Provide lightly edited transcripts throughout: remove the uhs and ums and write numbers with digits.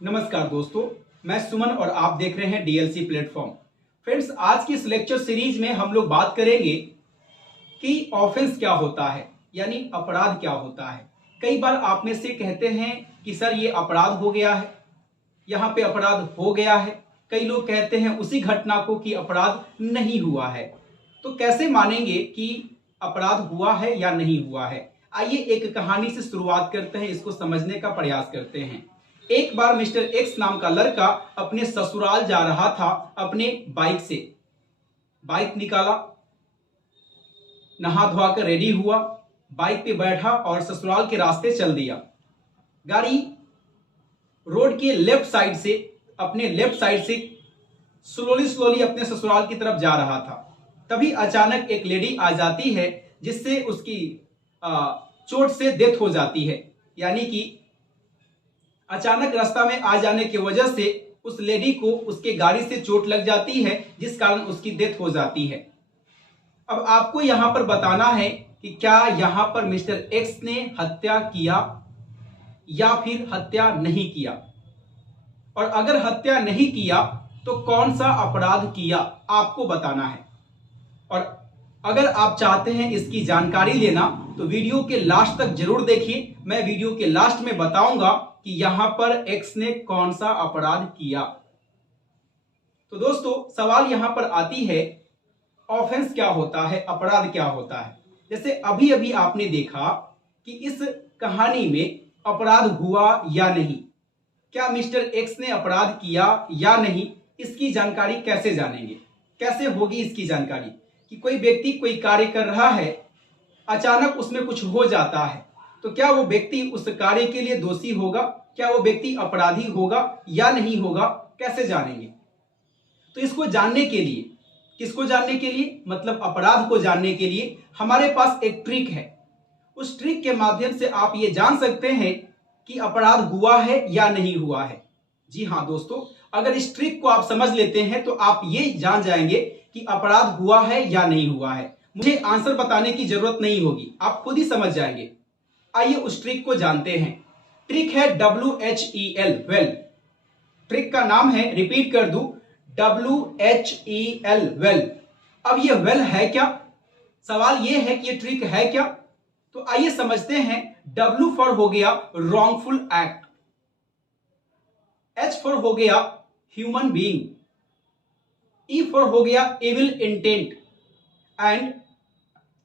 नमस्कार दोस्तों, मैं सुमन और आप देख रहे हैं डीएलसी प्लेटफॉर्म। फ्रेंड्स, आज की इस लेक्चर सीरीज में हम लोग बात करेंगे कि ऑफेंस क्या होता है, यानी अपराध क्या होता है। कई बार आप में से कहते हैं कि सर ये अपराध हो गया है, यहाँ पे अपराध हो गया है। कई लोग कहते हैं उसी घटना को कि अपराध नहीं हुआ है। तो कैसे मानेंगे कि अपराध हुआ है या नहीं हुआ है? आइए एक कहानी से शुरुआत करते हैं, इसको समझने का प्रयास करते हैं। एक बार मिस्टर एक्स नाम का लड़का अपने ससुराल जा रहा था अपने बाइक से। बाइक निकाला, नहा धोआ कर रेडी हुआ, बाइक पे बैठा और ससुराल के रास्ते चल दिया। गाड़ी रोड के अपने लेफ्ट साइड से स्लोली अपने ससुराल की तरफ जा रहा था। तभी अचानक एक लेडी आ जाती है, जिससे उसकी चोट से डेथ हो जाती है। यानी कि अचानक रास्ता में आ जाने की वजह से उस लेडी को उसके गाड़ी से चोट लग जाती है, जिस कारण उसकी डेथ हो जाती है। अब आपको यहां पर बताना है कि क्या यहां पर मिस्टर एक्स ने हत्या किया या फिर हत्या नहीं किया, और अगर हत्या नहीं किया तो कौन सा अपराध किया, आपको बताना है। और अगर आप चाहते हैं इसकी जानकारी लेना तो वीडियो के लास्ट तक जरूर देखिए। मैं वीडियो के लास्ट में बताऊंगा कि यहां पर एक्स ने कौन सा अपराध किया। तो दोस्तों, सवाल यहां पर आती है, ऑफेंस क्या होता है, अपराध क्या होता है। जैसे अभी अभी आपने देखा कि इस कहानी में अपराध हुआ या नहीं, क्या मिस्टर एक्स ने अपराध किया या नहीं, इसकी जानकारी कैसे जानेंगे, कैसे होगी इसकी जानकारी। कि कोई व्यक्ति कोई कार्य कर रहा है, अचानक उसमें कुछ हो जाता है, तो क्या वो व्यक्ति उस कार्य के लिए दोषी होगा, क्या वो व्यक्ति अपराधी होगा या नहीं होगा, कैसे जानेंगे। तो इसको जानने के लिए, किसको जानने के लिए, मतलब अपराध को जानने के लिए हमारे पास एक ट्रिक है। उस ट्रिक के माध्यम से आप ये जान सकते हैं कि अपराध हुआ है या नहीं हुआ है। जी हाँ दोस्तों, अगर इस ट्रिक को आप समझ लेते हैं तो आप ये जान जाएंगे कि अपराध हुआ है या नहीं हुआ है। मुझे आंसर बताने की जरूरत नहीं होगी, आप खुद ही समझ जाएंगे। आइए उस ट्रिक को जानते हैं। ट्रिक है WHEL, वेल। ट्रिक का नाम है, रिपीट कर दूं, WHEL, वेल। अब ये वेल है क्या, सवाल ये है कि ये ट्रिक है क्या। तो आइए समझते हैं। W फॉर हो गया रॉन्गफुल एक्ट, H फॉर हो गया ह्यूमन बीइंग, E फॉर हो गया इविल इंटेंट, एंड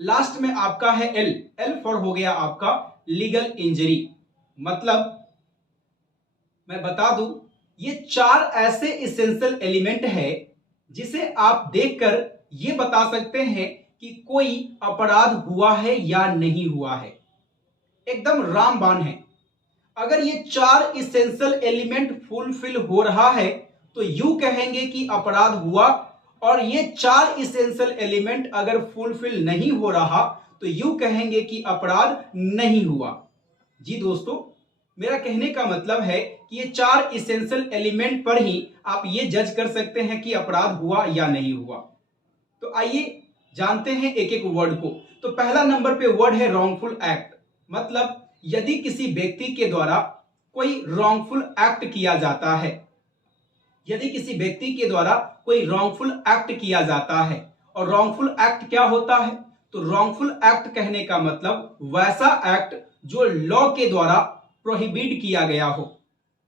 लास्ट में आपका है L फॉर हो गया आपका लीगल इंजरी। मतलब मैं बता दूं, ये चार ऐसे इसेंशियल एलिमेंट है जिसे आप देखकर ये बता सकते हैं कि कोई अपराध हुआ है या नहीं हुआ है। एकदम रामबाण है। अगर ये चार इसेंशियल एलिमेंट फुलफिल हो रहा है तो यूं कहेंगे कि अपराध हुआ, और ये चार इसेंशियल एलिमेंट अगर फुलफिल नहीं हो रहा तो यूं कहेंगे कि अपराध नहीं हुआ। जी दोस्तों, मेरा कहने का मतलब है कि ये चार इसेंशियल एलिमेंट पर ही आप ये जज कर सकते हैं कि अपराध हुआ या नहीं हुआ। तो आइए जानते हैं एक एक वर्ड को। तो पहला नंबर पे वर्ड है रॉन्गफुल एक्ट। मतलब यदि किसी व्यक्ति के द्वारा कोई रॉन्गफुल एक्ट किया जाता है, यदि किसी व्यक्ति के द्वारा कोई रॉन्गफुल एक्ट किया जाता है। और रॉन्गफुल एक्ट क्या होता है, तो रॉन्गफुल एक्ट कहने का मतलब वैसा एक्ट जो लॉ के द्वारा प्रोहिबिट किया गया हो,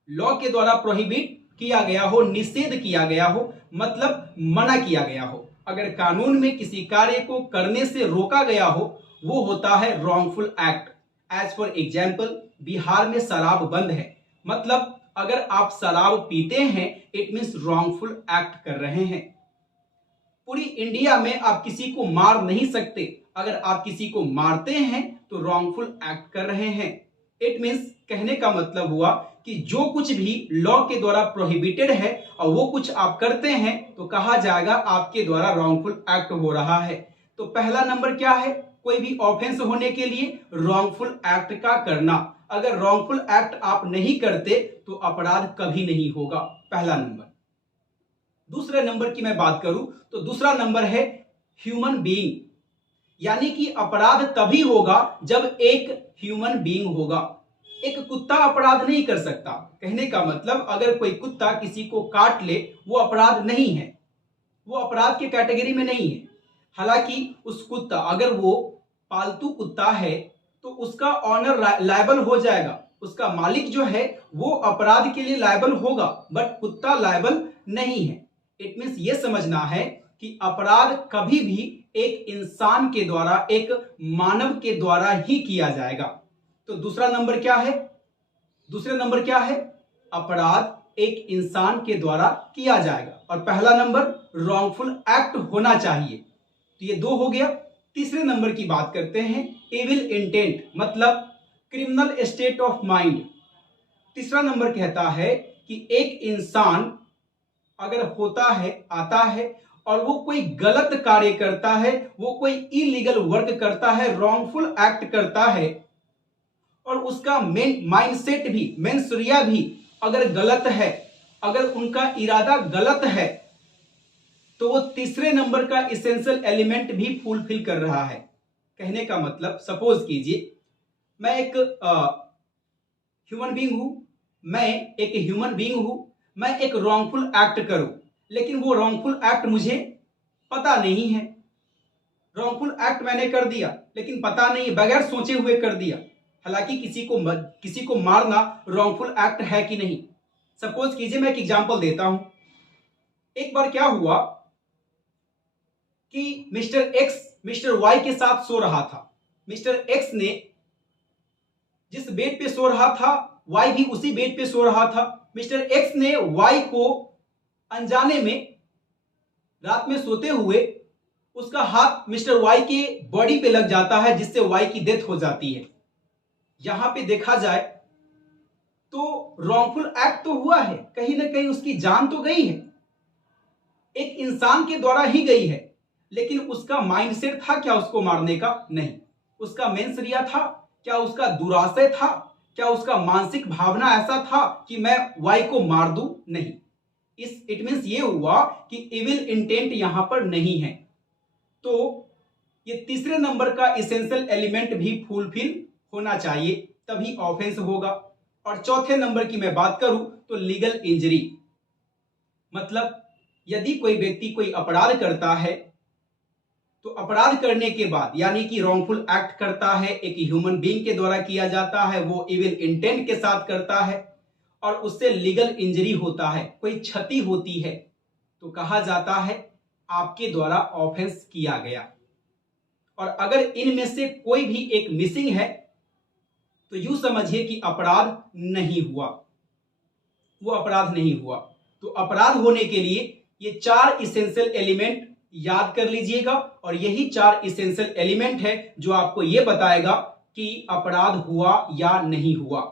लॉ के द्वारा प्रोहिबिट किया गया हो, निषेध किया गया हो, मतलब मना किया गया हो। अगर कानून में किसी कार्य को करने से रोका गया हो, वो होता है wrongful act. As for example, Bihar में शराब बंद है, मतलब अगर आप शराब पीते हैं इट मीन्स रॉन्गफुल एक्ट कर रहे हैं। पूरी इंडिया में आप किसी को मार नहीं सकते, अगर आप किसी को मारते हैं तो रॉन्गफुल एक्ट कर रहे हैं। इट मीन्स कहने का मतलब हुआ कि जो कुछ भी लॉ के द्वारा प्रोहिबिटेड है और वो कुछ आप करते हैं तो कहा जाएगा आपके द्वारा रॉन्गफुल एक्ट हो रहा है। तो पहला नंबर क्या है, कोई भी ऑफेंस होने के लिए रॉन्गफुल एक्ट का करना। अगर रॉन्गफुल एक्ट आप नहीं करते तो अपराध कभी नहीं होगा, पहला नंबर। दूसरे नंबर की मैं बात करूं तो दूसरा नंबर है ह्यूमन बीइंग, यानी कि अपराध तभी होगा जब एक ह्यूमन बीइंग होगा। एक कुत्ता अपराध नहीं कर सकता। कहने का मतलब अगर कोई कुत्ता किसी को काट ले वो अपराध नहीं है, वो अपराध के कैटेगरी में नहीं है। हालांकि उस कुत्ता अगर वो पालतू कुत्ता है तो उसका ऑनर लायबल हो जाएगा, उसका मालिक जो है वो अपराध के लिए लायबल होगा, बट कुत्ता लायबल नहीं है। इट मीन्स ये समझना है कि अपराध कभी भी एक इंसान के द्वारा, एक मानव के द्वारा ही किया जाएगा। तो दूसरा नंबर क्या है? दूसरे नंबर क्या है? अपराध एक इंसान के द्वारा किया जाएगा। और पहला नंबर रॉन्गफुल एक्ट होना चाहिए। तो ये 2 हो गया। तीसरे नंबर की बात करते हैं, एविल इंटेंट मतलब क्रिमिनल स्टेट ऑफ माइंड। तीसरा नंबर कहता है कि एक इंसान अगर होता है, आता है और वो कोई गलत कार्य करता है, वो कोई इलीगल वर्क करता है, रॉन्गफुल एक्ट करता है और उसका माइंडसेट भी, मेंसुरिया भी अगर गलत है, अगर उनका इरादा गलत है, तो वो तीसरे नंबर का इसेंशियल एलिमेंट भी फुलफिल कर रहा है। कहने का मतलब सपोज कीजिए मैं एक ह्यूमन बीइंग हूं, मैं एक रॉन्गफुल एक्ट करूं, लेकिन वो रॉन्गफुल एक्ट मुझे पता नहीं है। रॉन्गफुल एक्ट मैंने कर दिया लेकिन पता नहीं, बगैर सोचे हुए कर दिया। हालांकि किसी को मारना रॉन्गफुल एक्ट है कि नहीं। सपोज कीजिए मैं एक एग्जांपल देता हूं। एक बार क्या हुआ कि मिस्टर एक्स मिस्टर वाई के साथ सो रहा था। मिस्टर एक्स ने जिस बेड पे सो रहा था, वाई भी उसी बेड पे सो रहा था। मिस्टर एक्स ने वाई को अनजाने में रात में सोते हुए उसका हाथ मिस्टर वाई के बॉडी पे लग जाता है, जिससे वाई की डेथ हो जाती है। यहां पे देखा जाए तो रॉन्गफुल एक्ट तो हुआ है, कहीं ना कहीं उसकी जान तो गई है, एक इंसान के द्वारा ही गई है, लेकिन उसका माइंडसेट था क्या उसको मारने का? नहीं। उसका मेंसरिया था क्या? उसका दुराशय था क्या? उसका मानसिक भावना ऐसा था कि मैं वाई को मार दूं? नहीं। इट मींस ये हुआ कि इविल इंटेंट यहां पर नहीं है। तो ये तीसरे नंबर का इसेंशियल एलिमेंट भी फुलफिल होना चाहिए, तभी ऑफेंस होगा। और चौथे नंबर की मैं बात करूं तो लीगल इंजरी मतलब यदि कोई व्यक्ति कोई अपराध करता है तो अपराध करने के बाद यानी कि रॉन्गफुल एक्ट करता है, एक ह्यूमन बीइंग के द्वारा किया जाता है, वो इविल इंटेंट के साथ करता है और उससे लीगल इंजरी होता है, कोई क्षति होती है, तो कहा जाता है आपके द्वारा ऑफेंस किया गया। और अगर इनमें से कोई भी एक मिसिंग है तो यूं समझिए कि अपराध नहीं हुआ, वो अपराध नहीं हुआ। तो अपराध होने के लिए ये 4 इसेंशियल एलिमेंट याद कर लीजिएगा, और यही 4 इसेंशियल एलिमेंट है जो आपको यह बताएगा कि अपराध हुआ या नहीं हुआ।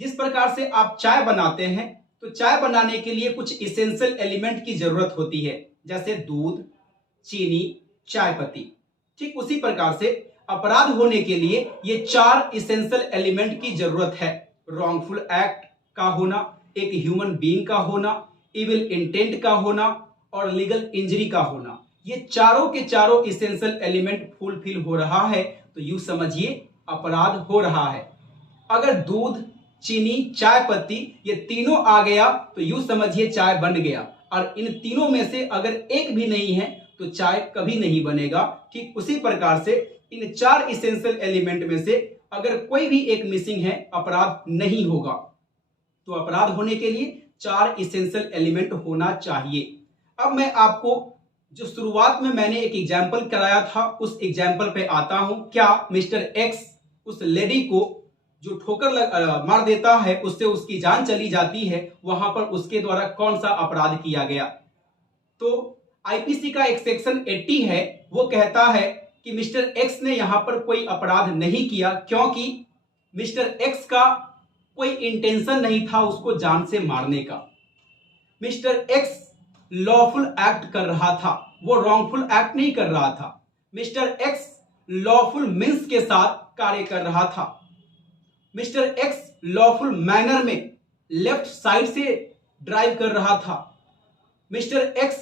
जिस प्रकार से आप चाय बनाते हैं तो चाय बनाने के लिए कुछ इसेंशियल एलिमेंट की जरूरत होती है, जैसे दूध, चीनी, चाय पत्ती। ठीक उसी प्रकार से अपराध होने के लिए ये 4 इसेंशियल एलिमेंट की जरूरत है। रॉन्गफुल एक्ट का होना, एक ह्यूमन बीइंग का होना, इविल इंटेंट का होना और लीगल इंजरी का होना। ये चारों के चारों इसेंशियल एलिमेंट फुलफिल हो रहा है तो यूं समझिए अपराध हो रहा है। अगर दूध, चीनी, चाय पत्ती ये तीनों आ गया तो यूं समझिए चाय बन गया, और इन तीनों में से अगर एक भी नहीं है तो चाय कभी नहीं बनेगा। ठीक उसी प्रकार से इन 4 इसेंशियल एलिमेंट में से अगर कोई भी एक मिसिंग है, अपराध नहीं होगा। तो अपराध होने के लिए 4 इसेंशियल एलिमेंट होना चाहिए। अब मैं आपको जो शुरुआत में मैंने एक एग्जाम्पल कराया था उस एग्जाम्पल पे आता हूं। क्या मिस्टर एक्स उस लेडी को जो ठोकर मार देता है, उससे उसकी जान चली जाती है, वहां पर उसके द्वारा कौन सा अपराध किया गया? तो आईपीसी का एक सेक्शन 80 है, वो कहता है कि मिस्टर एक्स ने यहां पर कोई अपराध नहीं किया, क्योंकि मिस्टर एक्स का कोई इंटेंशन नहीं था उसको जान से मारने का। मिस्टर एक्स लॉफुल एक्ट कर रहा था, वो रॉन्गफुल एक्ट नहीं कर रहा था। मिस्टर एक्स लॉफुल मीन्स के साथ कार्य कर रहा था। मिस्टर एक्स लॉफुल मैनर में लेफ्ट साइड से ड्राइव कर रहा था। Mister X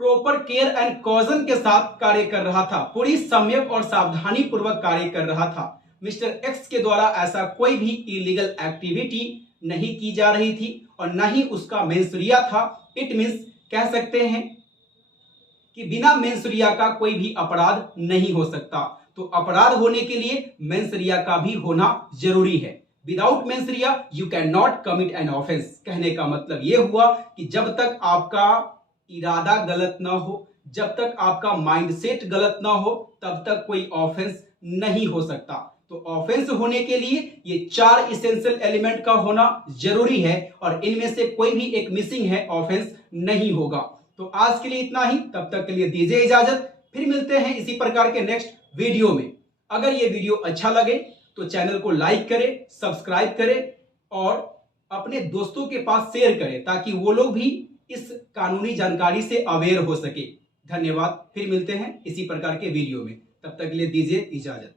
proper care and caution के साथ कार्य कर रहा था, पूरी सम्यक और सावधानी पूर्वक कार्य कर रहा था। मिस्टर एक्स के द्वारा ऐसा कोई भी इलीगल एक्टिविटी नहीं की जा रही थी और न ही उसका मेंसुरिया था। इट मीन्स कह सकते हैं कि बिना मेंसुरिया का कोई भी अपराध नहीं हो सकता। तो अपराध होने के लिए मेंसुरिया का भी होना जरूरी है। Without mens rea you can not commit an offence. कहने का मतलब यह हुआ कि जब तक आपका इरादा गलत ना हो, जब तक आपका माइंडसेट गलत ना हो, तब तक कोई ऑफेंस नहीं हो सकता। तो ऑफेंस होने के लिए ये 4 इसेंशियल एलिमेंट का होना जरूरी है और इनमें से कोई भी एक मिसिंग है, ऑफेंस नहीं होगा। तो आज के लिए इतना ही, तब तक के लिए दीजिए इजाजत। फिर मिलते हैं इसी प्रकार के नेक्स्ट वीडियो में। अगर ये वीडियो अच्छा लगे तो चैनल को लाइक करें, सब्सक्राइब करें और अपने दोस्तों के पास शेयर करें ताकि वो लोग भी इस कानूनी जानकारी से अवेयर हो सके। धन्यवाद। फिर मिलते हैं इसी प्रकार के वीडियो में, तब तक के लिए दीजिए इजाजत।